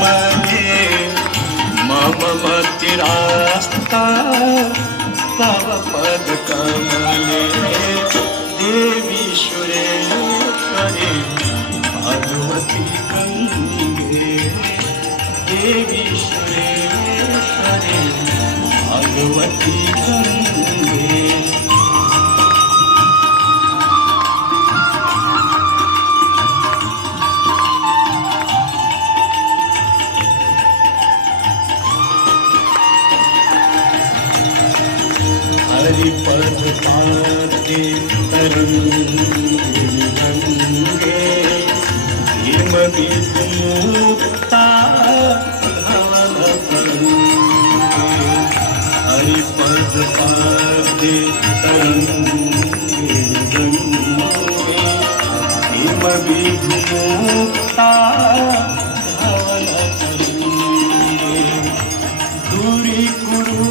कमले मम मतिरास्ता तव पद कमले देवी सुरेश्वरी भगवती गंगे देवी सुरेश्वरी भगवती गंगे। हरि पद पाते तरंगे हिम विमुक्ता धवल तरंगे हरि पद पाते तरंगे हिम विमुक्ता धवल तरंगे दूरी कुरु